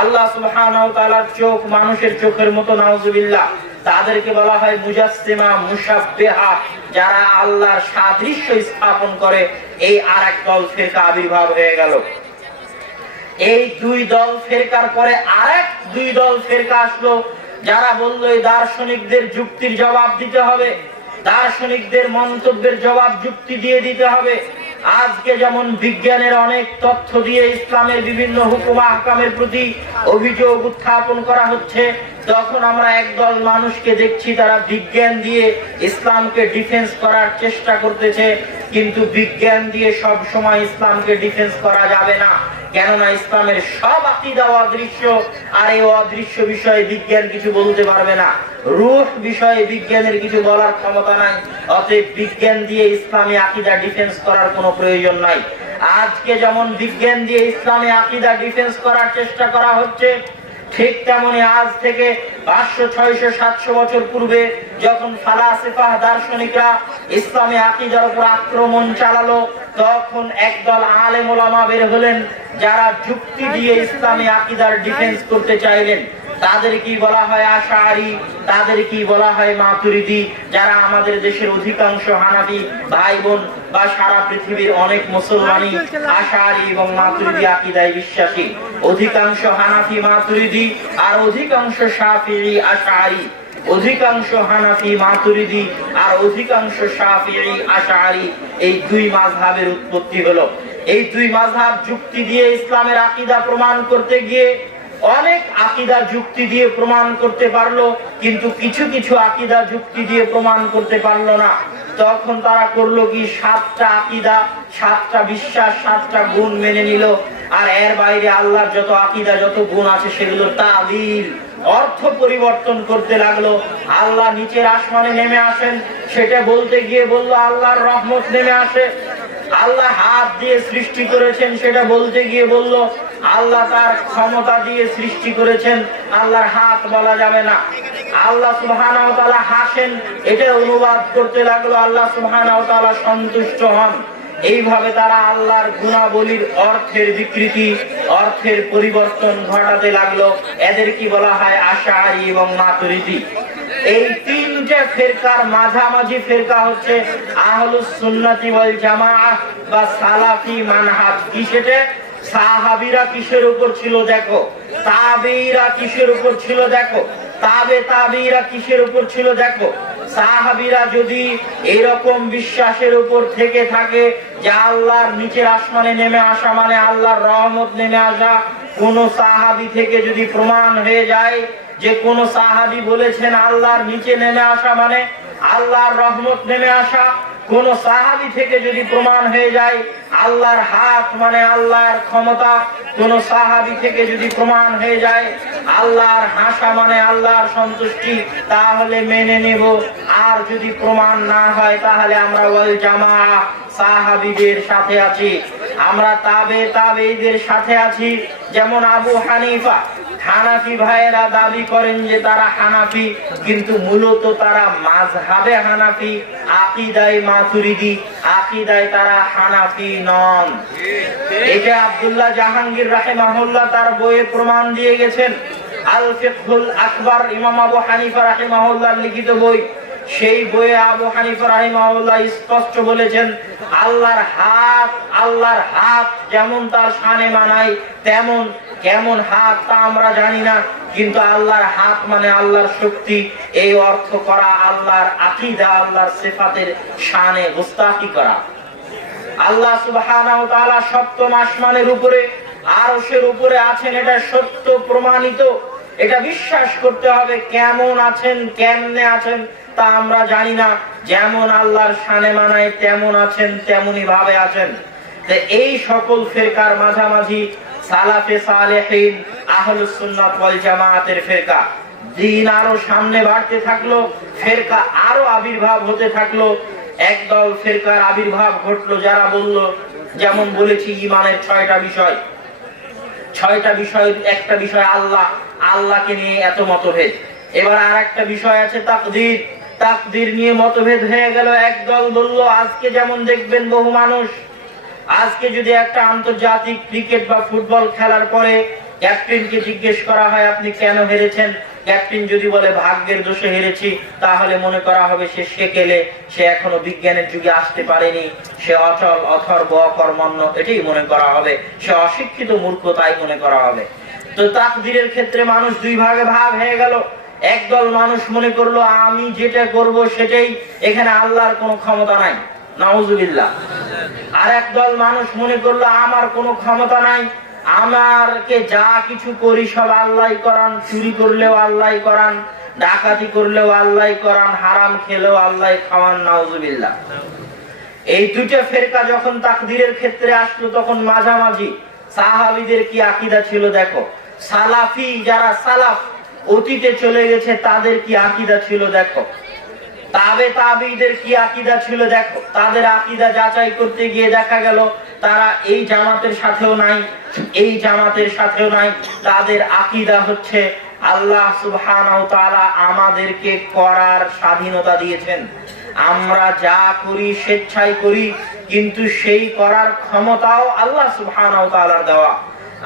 আল্লাহ সুবহানাহু ওয়া তাআলার চোখ মানুষের চোখের মতো, নাউজুবিল্লাহ। তাদেরকে বলা হয় মুজাসসিমা, মুশাব্বিহা, যারা আল্লাহর সাদৃশ্য স্থাপন করে। এই আরেক দল ফিরকা আবির্ভাব হয়ে গেল। এই দুই দল ফিরকার পরে আরেক দুই দল ফিরকা আসলো, যারা বলল এই দার্শনিকদের যুক্তির জবাব দিতে হবে, দার্শনিকদের মন্তব্যের জবাব যুক্তি দিয়ে দিতে হবে। আজকে যেমন বিজ্ঞানের অনেক তথ্য দিয়ে ইসলামের বিভিন্ন হুকুম আহকামের প্রতি অভিযোগ উত্থাপন করা হচ্ছে, তখন আমরা একদল মানুষকে দেখছি তারা বিজ্ঞান দিয়ে ইসলামকে ডিফেন্স করার চেষ্টা করতেছে। কিন্তু বিজ্ঞান দিয়ে সব সময় ইসলামকে ডিফেন্স করা যাবে না, কেননা ইসলামের সব আকীদা অদৃশ্য, আর এই অদৃশ্য বিষয়ে বিজ্ঞান কিছু বলতে পারবে না। রূহ বিষয়ে বিজ্ঞানের কিছু বলার ক্ষমতা নাই। অতএব বিজ্ঞান দিয়ে ইসলামী আকীদা ডিফেন্স করার কোনো প্রয়োজন নাই। আজকে যেমন বিজ্ঞান দিয়ে ইসলামী আকীদা ডিফেন্স করার চেষ্টা করা হচ্ছে, ঠিক তেমনি আজ থেকে 500, 600, 700 বছর পূর্বে যখন ফালাসিফা, দার্শনিকরা ইসলামী আকীদার উপর আক্রমণ চালালো, তখন একদল আলেম ওলামা বের হলেন, যারা যুক্তি দিয়ে ইসলামী আকীদার ডিফেন্স করতে চাইলেন। তাদের কি বলা হয়? আশআরী। তাদের কি বলা হয়? মাতুরিদি। যারা আমাদের দেশের অধিকাংশ হানাফি ভাই বোন বা সারা পৃথিবীর অনেক মুসলমানই আশআরী এবং মাতুরিদি আকীদায় বিশ্বাসী। অধিকাংশ হানাফি মাতুরিদি আর অধিকাংশ শাফিঈ আশআরী। অধিকাংশ হানাফি মাতুরিদি আর অধিকাংশ শাফিঈ আশআরী। এই দুই মাযহাবের উৎপত্তি হলো। এই দুই মাযহাব যুক্তি দিয়ে ইসলামের আকীদা প্রমাণ করতে গিয়ে অনেক আকীদা যুক্তি দিয়ে প্রমাণ করতে পারলো, কিন্তু কিছু কিছু আকীদা যুক্তি দিয়ে প্রমাণ করতে পারলো না। তখন তারা করলো কি? 7টা আকীদা, 7টা বিশ্বাস, 7টা গুণ মেনে নিল। আর এর বাইরে আল্লাহর যত আকীদা, যত গুণ আছে সেগুলো তাবিল, অর্থ পরিবর্তন করতে লাগলো। আল্লাহ নিচের আসমানে নেমে আসেন, সেটা বলতে গিয়ে বলল আল্লাহর রহমত নেমে আসে। আল্লাহ হাত দিয়ে সৃষ্টি করেছেন, সেটা বলতে গিয়ে বলল আল্লাহ তার ক্ষমতা দিয়ে সৃষ্টি করেছেন, আল্লাহর হাত বলা যাবে না। আল্লাহ সুবহানাহু ওয়া তাআলা হাসেন, এটা অনুবাদ করতে লাগলো আল্লাহ সুবহানাহু ওয়া তাআলা সন্তুষ্ট হন। এইভাবে তারা আল্লাহর গুণাবলীর অর্থের বিকৃতি, অর্থের পরিবর্তন ঘটাতে লাগলো। এদের কি বলা হয়? আশআরী এবং মাতুরিদি। এই তিনটে ফিরকার মাঝামাঝি ফিরকা হচ্ছে আহলুস সুন্নাতি ওয়াল জামাআহ বা সালাফি মানহাজ। কি সেটা? সাহাবীরা কিসের উপর ছিল দেখো, তাবেঈরা কিসের উপর ছিল দেখো, তাবেঈরা কিসের উপর ছিল দেখো। সাহাবীরা যদি এরকম বিশ্বাসের উপর থেকে থাকে যে আল্লাহর নিচের আসমানে নেমে আসা মানে আল্লাহর রহমত নেমে আসা, কোন সাহাবী থেকে যদি প্রমাণ হয়ে যায় যে কোন সাহাবী বলেছেন আল্লাহর নিচে নেমে আসা মানে আল্লাহর রহমত নেমে আসা, কোন সাহাবী থেকে যদি প্রমাণ হয়ে যায় আল্লাহর হাত মানে আল্লাহর ক্ষমতা, কোন সাহাবী থেকে যদি প্রমাণ হয়ে যায় আল্লাহর হাসা মানে আল্লাহর সন্তুষ্টি, তাহলে মেনে নেব। আর যদি প্রমাণ না হয় তাহলে আমরা ওয়াল জামাআহ, সাহাবীদের সাথে আছি, আমরা তাবেঈদের সাথে আছি। যেমন আবু হানিফা, হানাফি ভাইয়েরা দাবি করেন যে তারা হানাফি, কিন্তু মূলত তারা মাযহাবে হানাফি, আকীদায় মাতুরিদি, আকীদায় তারা হানাফি নন। এটা আব্দুল্লাহ জাহাঙ্গীর রাহিমাহুল্লাহ তার বইয়ে প্রমাণ দিয়ে গেছেন। আল ফিকহুল আকবার, ইমাম আবু হানিফা রাহিমাহুল্লাহর লিখিত বই। সেই বইয়ে আবু হানিফা রাহিমাহুল্লাহ স্পষ্ট বলেছেন আল্লাহর হাত যেমন তার শানে মানায় তেমন, কেমন হাত তা আমরা জানি না, কিন্তু আল্লাহর হাত মানে আল্লাহর শক্তি। এই অর্থ করা আল্লাহর আকীদা, আল্লাহর সিফাতের শানে গুস্তাখি করা। আল্লাহ সুবহানাহু ওয়া তাআলা সপ্তম আসমানের উপরে, আরশের উপরে আছেন, এটা সত্য প্রমাণিত, এটা বিশ্বাস করতে হবে। কেমন আছেন, কেমনে আছেন তা আমরা জানি না। যেমন আল্লাহর শানে মানায় তেমন আছেন, তেমনি ভাবে আছেন। এই সকল ফিরকার মাঝামাঝি সালাফে সালেহিন, আহলুস সুন্নাত ওয়াল জামাআতের ফিরকা। দিন আরো সামনে বাড়তে থাকলো, ফিরকা আরো আবির্ভাব হতে থাকলো। একদল ফিরকার আবির্ভাব ঘটলো, যারা বলল, যেমন বলেছি ঈমানের 6টা বিষয়, 6টা বিষয়ের একটা বিষয় আল্লাহ, আল্লাহকে নিয়ে এত মতভেদ। এবার আর একটা বিষয় আছে তাকদীর, তাকদীর নিয়ে মতভেদ হয়ে গেল। একদল বলল, আজকে যেমন দেখবেন বহু মানুষ, আজকে যদি একটা আন্তর্জাতিক ক্রিকেট বা ফুটবল খেলার পরে ক্যাপ্টেনকে জিজ্ঞেস করা হয় আপনি কেন হেরেছেন, ক্যাপ্টেন যদি বলে ভাগ্যের দোষে হেরেছি, তাহলে মনে করা হবে সে সেকেলে, সে এখনো বিজ্ঞানের যুগে আসতে পারেনি, সে অচল অথর্ব অকর্মণ্য, এটাই মনে করা হবে, সে অশিক্ষিত মূর্খ, তাই মনে করা হবে। তো তাকদীরের ক্ষেত্রে মানুষ দুই ভাগে ভাগ হয়ে গেল। একদল মানুষ মনে করলো আমি যেটা করব সেটাই, এখানে আল্লাহর কোনো ক্ষমতা নাই, নাউজুবিল্লাহ। আর একদল মানুষ মনে করলো আমার কোনো ক্ষমতা নাই, আমারকে যা কিছু করি সব আল্লাহই করান, চুরি করলেও আল্লাহই করান, ডাকাতি করলেও আল্লাহই করান, হারাম খেলেও আল্লাহই খাওয়ান, নাউজুবিল্লাহ। এই দুইটা ফেরকা যখন তাকদীরের ক্ষেত্রে আসলো, তখন মাঝামাঝি সাহাবীদের কি আকীদা ছিল দেখো, সালাফি যারা সালাফ অতীতে চলে গেছে তাদের কি আকীদা ছিল দেখো, তাবে তাবিঈদের কি আকীদা ছিল দেখো। তাদের আকীদা যাচাই করতে গিয়ে দেখা গেল তারা এই জামাতের সাথেও নাই, এই জামাতের সাথেও নাই। তাদের আকীদা হচ্ছে আল্লাহ সুবহানাহু ওয়া তাআলা আমাদেরকে করার স্বাধীনতা দিয়েছেন, আমরা যা করি স্বেচ্ছায় করি, কিন্তু সেই করার ক্ষমতাও আল্লাহ সুবহানাহু ওয়া তাআলার দেওয়া।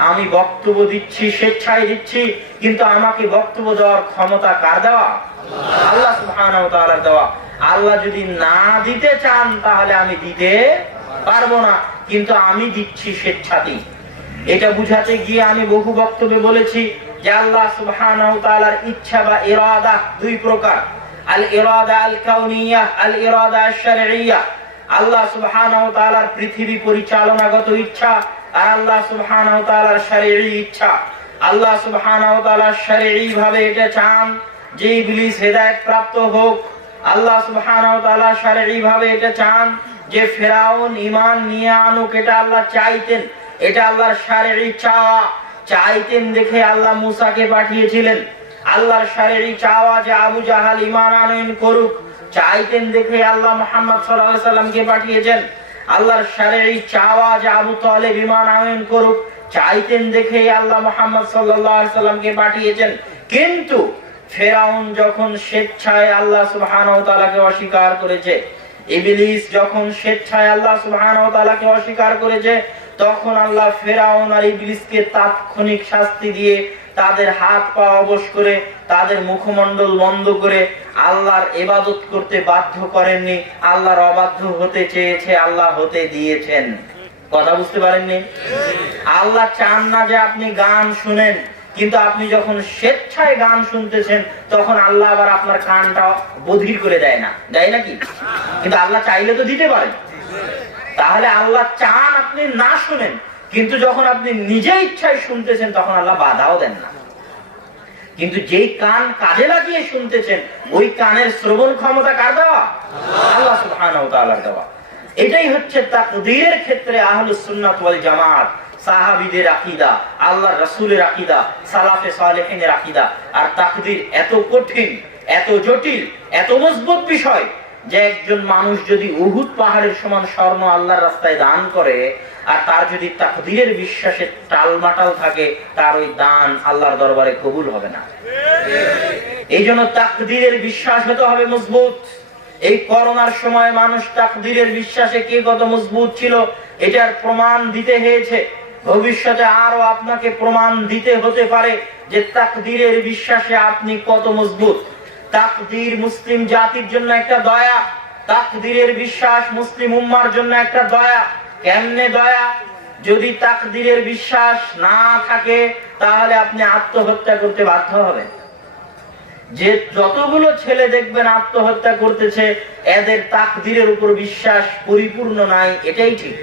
আমি বক্তব্য দিচ্ছি, স্বেচ্ছায় দিচ্ছি, কিন্তু আমাকে বক্তব্য দেওয়ার ক্ষমতা কার দেওয়া? আল্লাহ সুবহানাহু ওয়া তাআলার দেওয়া। আল্লাহ যদি না দিতে চান তাহলে আমি দিতে পারবো না, কিন্তু আমি দিচ্ছি স্বেচ্ছাতেই। এটা বুঝাতে গিয়ে আমি বহু বক্তব্যে বলেছি যে আল্লাহ সুবহানাহু ওয়া তাআলার ইচ্ছা বা ইরাদা দুই প্রকার, আল ইরাদা আল কাউনিয়াহ, আল ইরাদা আশ শারঈয়াহ। আল্লাহ সুবহানাহু ওয়া তাআলার পৃথিবী পরিচালনাগত ইচ্ছা আর আল্লাহ সুবহানাহু ওয়া তাআলার শারঈ ইচ্ছা। আল্লাহ সুবহানাহু ওয়া তাআলা শারঈ ভাবে এটা চান যে ইবলিস হেদায়েত প্রাপ্ত হোক, আল্লাহ সুবহানাহু ওয়া তাআলা শারঈ ভাবে এটা চান যে ফেরাউন ঈমান নিয়ে আনুক, এটা আল্লাহ চাইতেন, এটা আল্লাহর শারঈ চাওয়া। চাইতেন দেখে আল্লাহ মুসাকে পাঠিয়েছিলেন। আল্লাহর শারঈ চাওয়া যে আবু জাহাল ঈমান আনয়ন করুক, চাইতেন দেখে আল্লাহ মুহাম্মদ সাল্লাল্লাহু আলাইহি সাল্লামকে পাঠিয়েছেন। আল্লাহর শারঈ চাওয়া যে আবু তালেব ঈমান আনয়ন করুক, চাইতেন দেখে আল্লাহ মুহাম্মদ সাল্লাল্লাহু আলাইহি সাল্লামকে পাঠিয়েছেন। কিন্তু ফেরাউন যখন স্বেচ্ছায় আল্লাহ সুবহানাহু ওয়া তাআলাকে অস্বীকার করেছে, ইবলিস যখন স্বেচ্ছায় আল্লাহ সুবহানাহু ওয়া তাআলাকে অস্বীকার করেছে, তখন আল্লাহ ফেরাউন আর ইবলিসকে তাৎক্ষণিক শাস্তি দিয়ে তাদের হাত পা অবশ করে তাদের মুখমণ্ডল বন্ধ করে আল্লাহর ইবাদত করতে বাধ্য করেননি। আল্লাহর অবাধ্য হতে চেয়েছে, আল্লাহ হতে দিয়েছেন। কথা বুঝতে পারেননি? আল্লাহ চান না যে আপনি গান শুনেন, কিন্তু আপনি যখন স্বেচ্ছায় গান শুনতেছেন তখন আল্লাহ আবার আপনার কানটা বধির করে দেয় না, দেয় নাকি? কিন্তু আল্লাহ চাইলে তো দিতে পারেন। তাহলে আল্লাহ চান আপনি না শুনেন, কিন্তু যখন আপনি নিজে ইচ্ছায় শুনতেছেন তখন আল্লাহ বাধাও দেন না। কিন্তু যেই কান কাজে লাগিয়ে শুনতেছেন, ওই কানের শ্রবণ ক্ষমতা কার দেওয়া? আল্লাহ সুবহানাহু ওয়া তাআলার দেওয়া। এটাই হচ্ছে তাকদীরের ক্ষেত্রে আহলুস সুন্নাত ওয়াল জামাত, সাহাবীদের আকীদা, আল্লাহর রাসূলের আকীদা, সালাফে সালেহিনের আকীদা। আর তাকদীর এত কঠিন, এত জটিল, এত মজবুত বিষয় যে একজন মানুষ যদি উহুদ পাহাড়ের সমান স্বর্ণ আল্লাহর রাস্তায় দান করে, আর তার যদি তাকদীরের বিশ্বাসে টালমাটাল থাকে, তার ওই দান আল্লাহর দরবারে কবুল হবে না। এই জন্য তাকদীরের বিশ্বাস হতে হবে মজবুত। এই করোনার সময় মানুষ তাকদীরের বিশ্বাসে কে কত মজবুত ছিল এটার প্রমাণ দিতে হয়েছে। ভবিষ্যতে আরো আপনাকে প্রমাণ দিতে হতে পারে যে তাকদীরের বিশ্বাসে আপনি কত মজবুত। তাকদীর মুসলিম জাতির জন্য একটা দয়া, তাকদীরের বিশ্বাস মুসলিম উম্মার জন্য একটা দয়া। কেমনে দয়া? যদি তাকদীরের বিশ্বাস না থাকে তাহলে আপনি আত্মহত্যা করতে বাধ্য হবেন। যে যতগুলো ছেলে দেখবেন আত্মহত্যা করতেছে, এদের তাকদীরের উপর বিশ্বাস পরিপূর্ণ নাই, এটাই ঠিক।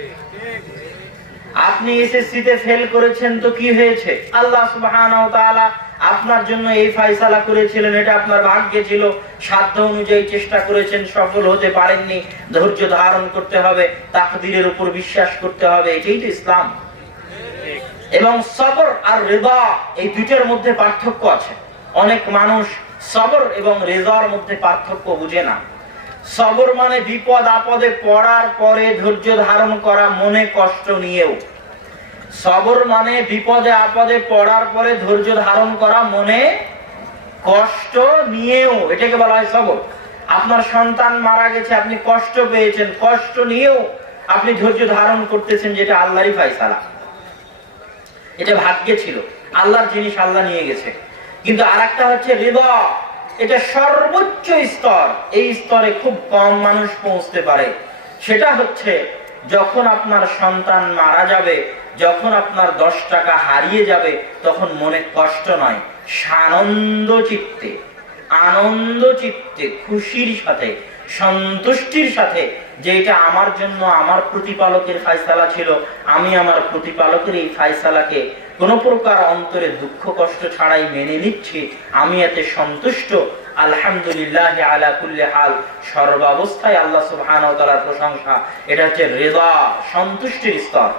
আপনি এসএসসি তে ফেল করেছেন তো কি হয়েছে? আল্লাহ সুবহানাহু ওয়া তাআলা আপনার জন্য এই ফয়সালা করেছিলেন, এটা আপনার ভাগ্যে ছিল, সাধ্য অনুযায়ী চেষ্টা করেছেন, সফল হতে পারেননি, ধৈর্য ধারণ করতে হবে, তাকদীরের উপর বিশ্বাস করতে হবে, এটাই তো ইসলাম। এবং সবর আর রিদা, এই দুইটার মধ্যে পার্থক্য আছে। অনেক মানুষ সবর এবং রিদার মধ্যে পার্থক্য বুঝে না। সবর মানে বিপদ আপদে পড়ার পরে ধৈর্য ধারণ করা মনে কষ্ট নিয়েও। সবর মানে বিপদে আপদে পড়ার পরে ধৈর্য ধারণ করা মনে কষ্ট নিয়েও, এটাকে বলা হয় সবর। আপনার সন্তান মারা গেছে, আপনি কষ্ট পেয়েছেন, কষ্ট নিয়েও আপনি ধৈর্য ধারণ করতেছেন, যেটা আল্লাহরই ফায়সালা, এটা ভাগ্যে ছিল, আল্লাহর জিনিস আল্লাহ নিয়ে গেছে। কিন্তু আরেকটা হচ্ছে রিদা, এটা সর্বোচ্চ স্তর, এই স্তরে খুব কম মানুষ পৌঁছতে পারে। সেটা হচ্ছে যখন আপনার সন্তান মারা যাবে, যখন আপনার 10 টাকা হারিয়ে যাবে, তখন মনে কষ্ট নয়, সানন্দ চিত্তে, আনন্দ চিত্তে, খুশির সাথে, সন্তুষ্টির সাথে, যে এটা আমার জন্য আমার প্রতিপালকের ফায়সালা ছিল, আমি আমার প্রতিপালকের এই ফায়সালাকে কোন প্রকার অন্তরে দুঃখ কষ্ট ছাড়াই মেনে নিচ্ছি, আমি এতে সন্তুষ্ট, আলহামদুলিল্লাহ আলা কুল্লি হাল, সর্বাবস্থায় আল্লাহ সুবহানাহু ওয়া তাআলার প্রশংসা। এটা হচ্ছে রিদা, সন্তুষ্টির স্তর।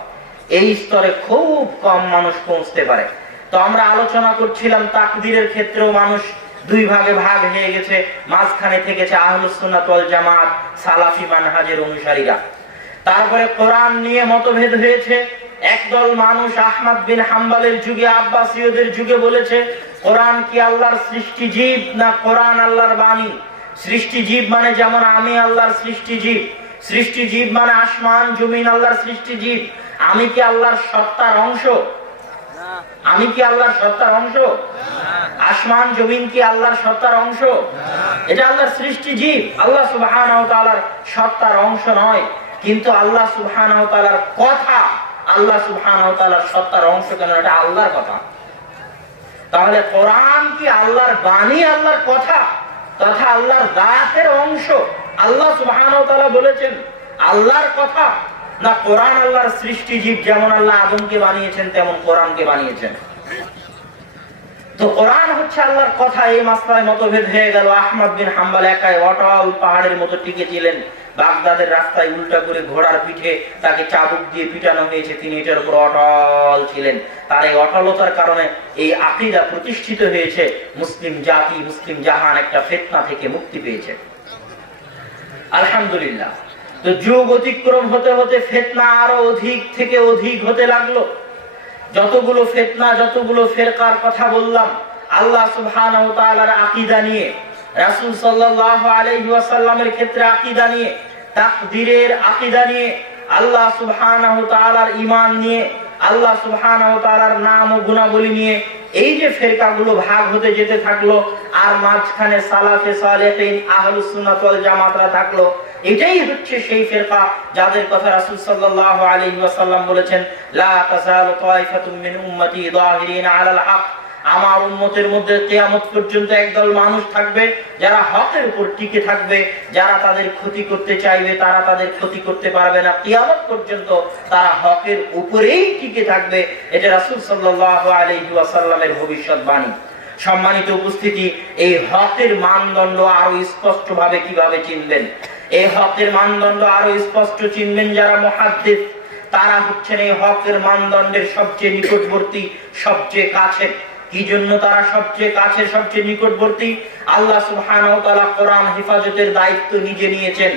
এই স্তরে খুব কম মানুষ পৌঁছতে পারে। তো আমরা আলোচনা করছিলাম তাকদীরের ক্ষেত্রেও মানুষ দুই ভাগে ভাগ হয়ে গেছে। মাঝখানে থেকেছে আহলুস সুন্নাত ওয়াল জামাত, সালাফি মানহাজের অনুসারীরা। তারপরে কোরআন নিয়ে মতভেদ হয়েছে। একদল মানুষ আহমদ বিন হাম্বলের যুগে, আব্বাসীয়দের যুগে বলেছে কোরআন কি আল্লাহর সৃষ্টি জীব, না কোরআন আল্লাহর বাণী। সৃষ্টি জীব মানে যেমন আমি আল্লাহর সৃষ্টি জীব, সৃষ্টি জীব মানে আসমান জমিন আল্লাহর সৃষ্টি জীব। আমি কি আল্লাহর সত্তার অংশ? আমি কি আল্লাহর সত্তার অংশ? আসমান জমিন কি আল্লাহর সত্তার অংশ? এটা আল্লাহর সৃষ্টি জীব, আল্লাহ সুবহানাহু ওয়া তাআলার সত্তার অংশ নয়। কিন্তু আল্লাহ সুবহানাহু ওয়া তাআলার কথা, আল্লাহ সুবহানাহু ওয়া তাআলার সত্তার অংশ কেন? এটা আল্লাহর কথা। তাহলে কোরআন কি আল্লাহর বাণী, আল্লাহর কথা, তথা আল্লাহর জাতের অংশ? আল্লাহ সুবহানাহু ওয়া তাআলা বলেছেন আল্লাহর কথা, না কোরআন আল্লাহর সৃষ্টি জীব, যেমন আল্লাহ আদমকে বানিয়েছেন তেমন কোরআনকে বানিয়েছেন? তো কোরআন হচ্ছে আল্লাহর কথা। এই মাসলায় মতভেদ হয়ে গেল। আহমদ বিন হাম্বল একাই অটল পাহাড়ের মতো টিকে ছিলেন। বাগদাদের রাস্তায় উল্টা করে ঘোড়ার পিঠে তাকে চাবুক দিয়ে পিটানো হয়েছে, তিনি এটার উপর অটল ছিলেন। তার এই অটলতার কারণে এই আকীদা প্রতিষ্ঠিত হয়েছে। মুসলিম জাতি, মুসলিম জাহান একটা ফিতনা থেকে মুক্তি পেয়েছে, আলহামদুলিল্লাহ। তো যুগ অতিক্রম হতে হতে ফিতনা আরো অধিক থেকে অধিক হতে লাগলো। যতগুলো ফিতনা, যতগুলো ফিরকার কথা বললাম, আল্লাহ সুবহানাহু ওয়া তাআলার আকীদা নিয়ে, রাসূল সাল্লাল্লাহু আলাইহি ওয়াসাল্লামের ক্ষেত্রে আকীদা নিয়ে, তাকদীরের আকীদা নিয়ে, আল্লাহ সুবহানাহু ওয়া তাআলার ঈমান নিয়ে, আল্লাহ সুবহানাহু ওয়া তাআলার নাম ও গুণাবলী নিয়ে, এই যে ফিরকাগুলো ভাগ হতে যেতে থাকলো, আর মাঝখানে সালাফে সালেহিন আহলুস সুন্নাত ওয়াল জামাতরা থাকলো। এটাই হচ্ছে সেই ফিরকা যাদের কথা রাসূল সাল্লাল্লাহু আলাইহি ওয়াসাল্লাম বলেছেন, লা তাযালু তায়ফাতুম মিন উম্মতি যাহিরিনা আলাল হক। আমার উম্মতের মধ্যে কিয়ামত পর্যন্ত একদল মানুষ থাকবে যারা হকের উপর টিকে থাকবে। যারা তাদের ক্ষতি করতে চাইবে তারা তাদের ক্ষতি করতে পারবে না, কিয়ামত পর্যন্ত তারা হকের উপরেই টিকে থাকবে। এটা রাসূল সাল্লাল্লাহু আলাইহি ওয়াসাল্লামের ভবিষ্যৎবাণী। সম্মানিত উপস্থিতি, এই হকের মানদণ্ড আরো স্পষ্ট ভাবে কিভাবে চিনবেন? এই হকের মানদণ্ড আরো স্পষ্ট চিনবেন যারা মুহাদ্দিস। তারা হচ্ছেন এই হকের মানদণ্ডের সবচেয়ে নিকটবর্তী, সবচেয়ে কাছের। কি জন্য তারা সবচেয়ে কাছের, সবচেয়ে নিকটবর্তী? আল্লাহ সুবহানাহু ওয়া তাআলা কোরআন হেফাজতের দায়িত্ব নিজে নিয়েছেন।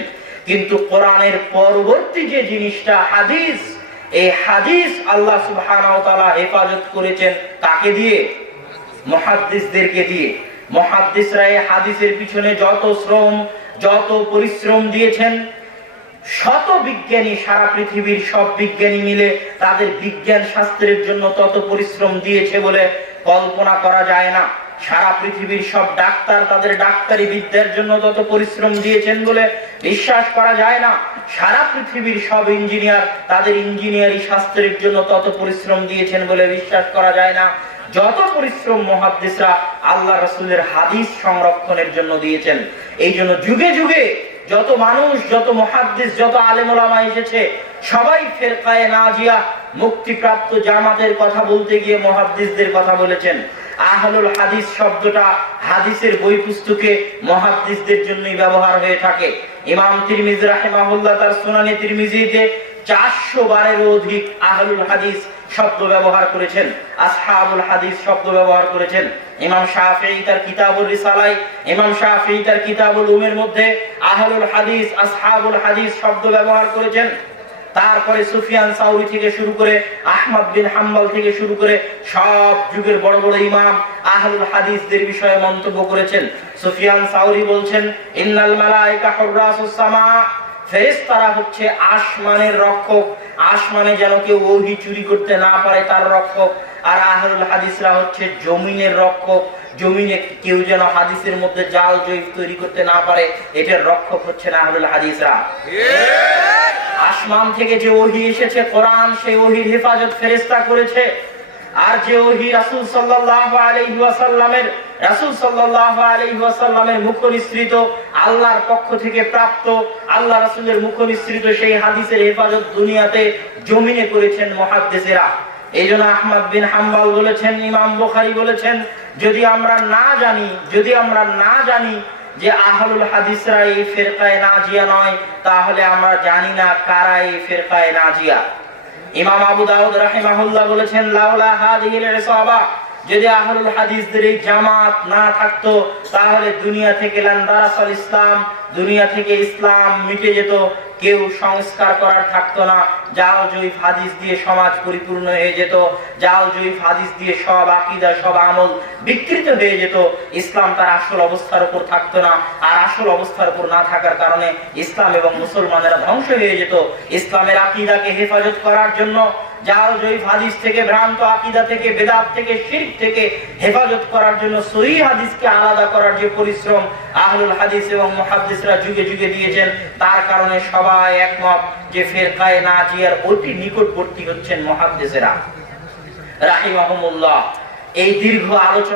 কিন্তু কোরআনের পরবর্তী যে জিনিসটা হাদিস, এই হাদিস আল্লাহ সুবহানাহু ওয়া তাআলা হেফাজত করেছেন কাকে দিয়ে? মুহাদ্দিসদেরকে দিয়ে। মুহাদ্দিসরা এই হাদিসের পিছনে যত শ্রম, যত পরিশ্রম দিয়েছেন, শত বিজ্ঞানী, সারা পৃথিবীর সব বিজ্ঞানী মিলে তাদের বিজ্ঞান শাস্ত্রের জন্য তত পরিশ্রম দিয়েছে বলে কল্পনা করা যায় না। সারা পৃথিবীর সব ডাক্তার তাদের ডাক্তারি বিদ্যার জন্য তত পরিশ্রম দিয়েছেন বলে বিশ্বাস করা যায় না। সারা পৃথিবীর সব ইঞ্জিনিয়ার তাদের ইঞ্জিনিয়ারি শাস্ত্রের জন্য তত পরিশ্রম দিয়েছেন বলে বিশ্বাস করা যায় না। যত পরিশ্রম মুহাদ্দিসরা আল্লাহ রাসূলের হাদিস সংরক্ষণের জন্য দিয়েছেন। এই জন্য যুগে যুগে যত মানুষ, যত মুহাদ্দিস, যত আলেম ওলামা এসেছে, সবাই ফিরকায়ে নাজিয়া, মুক্তিপ্রাপ্ত জামাতের কথা বলতে গিয়ে মুহাদ্দিসদের কথা বলেছেন। আহলুল হাদিস শব্দটা হাদিসের বই পুস্তকে মুহাদ্দিসদের জন্যই ব্যবহার হয়ে থাকে। ইমাম তিরমিজি রাহিমাহুল্লাহ তার সুনানে তিরমিজিতে 400 বারেরও অধিক আহলুল হাদিস শব্দ ব্যবহার করেছেন, আসহাবুল হাদিস শব্দ ব্যবহার করেছেন। ইমাম শাফিঈ তার কিতাবুল রিসালায়, ইমাম শাফিঈ তার কিতাবুল উমের মধ্যে আহলুল হাদিস, আসহাবুল হাদিস শব্দ ব্যবহার করেছেন। তারপরে সুফিয়ান সাউরি থেকে শুরু করে আহমদ বিন হাম্বল থেকে শুরু করে সব যুগের বড় বড় ইমাম আহলুল হাদিসদের বিষয়ে মন্তব্য করেছেন। সুফিয়ান সাউরি বলছেন, ইন্নাল মালায়েকা হুররাসুস সামা, ফেরেশতারা হচ্ছে আসমানের রক্ষক, আসমানে যেন কেউ ওহী চুরি করতে না পারে তার রক্ষক। আর আহলুল হাদিসরা হচ্ছে জমিনের রক্ষক, জমিনে কেউ যেন হাদিসের মধ্যে জাল জয়ীফ তৈরি করতে না পারে, এটার রক্ষক হচ্ছেন আহলুল হাদিসরা। আসমান থেকে যে ওহী এসেছে কোরআন, সেই ওহীর হেফাজত ফেরেশতা করেছে। আর যে ওহী রাসূল সাল্লাল্লাহু আলাইহি ওয়াসাল্লামের মুখ নিঃসৃত, আল্লাহর পক্ষ থেকে প্রাপ্ত, আল্লাহ রাসূলের মুখ নিঃসৃত সেই হাদিসের হেফাজত দুনিয়াতে জমিনে করেছেন মুহাদ্দিসেরা। এইজন্য আহমদ বিন হাম্বল বলেছেন, ইমাম বুখারী বলেছেন, যদি আমরা না জানি যে আহলুল হাদিসরা এই ফিরকায়ে নাজিয়া নয়, তাহলে আমরা জানি না কারা এই ফিরকায়ে নাজিয়া। ইমাম আবু দাউদ রাহিমাহুল্লাহ বলেছেন, লাউলা হাযিহিল ইসাবা, যদি আহলুল হাদিসদের এই জামাত না থাকতো তাহলে দুনিয়া থেকে লানদারাসাল ইসলাম, দুনিয়া থেকে ইসলাম মিটে যেত, কেউ সংস্কার করার থাকতো না, জাল জয়ীফ হাদিস দিয়ে সমাজ পরিপূর্ণ হয়ে যেত, জাল জয়ীফ হাদিস দিয়ে সব আকীদা সব আমল বিকৃত হয়ে যেত, ইসলাম তার আসল অবস্থার উপর থাকতো না। আর আসল অবস্থার উপর না থাকার কারণে ইসলাম এবং মুসলমানেরা ধ্বংস হয়ে যেত। ইসলামের আকীদাকে হেফাজত করার জন্য, জাল জয়ীফ হাদিস থেকে, ভ্রান্ত আকীদা থেকে, বেদাত থেকে, শিরক থেকে হেফাজত করার জন্য সহিহ হাদিসকে আলাদা করার যে পরিশ্রম আহলুল হাদিস এবং মুহাদ্দিসরা যুগে যুগে দিয়েছেন, তার কারণে সবাই একমত যে ফিরকায়ে নাজিয়ার অতি নিকটবর্তী হচ্ছেন মুহাদ্দিসেরা রাহিমাহুমুল্লাহ। এই দীর্ঘ আলোচনা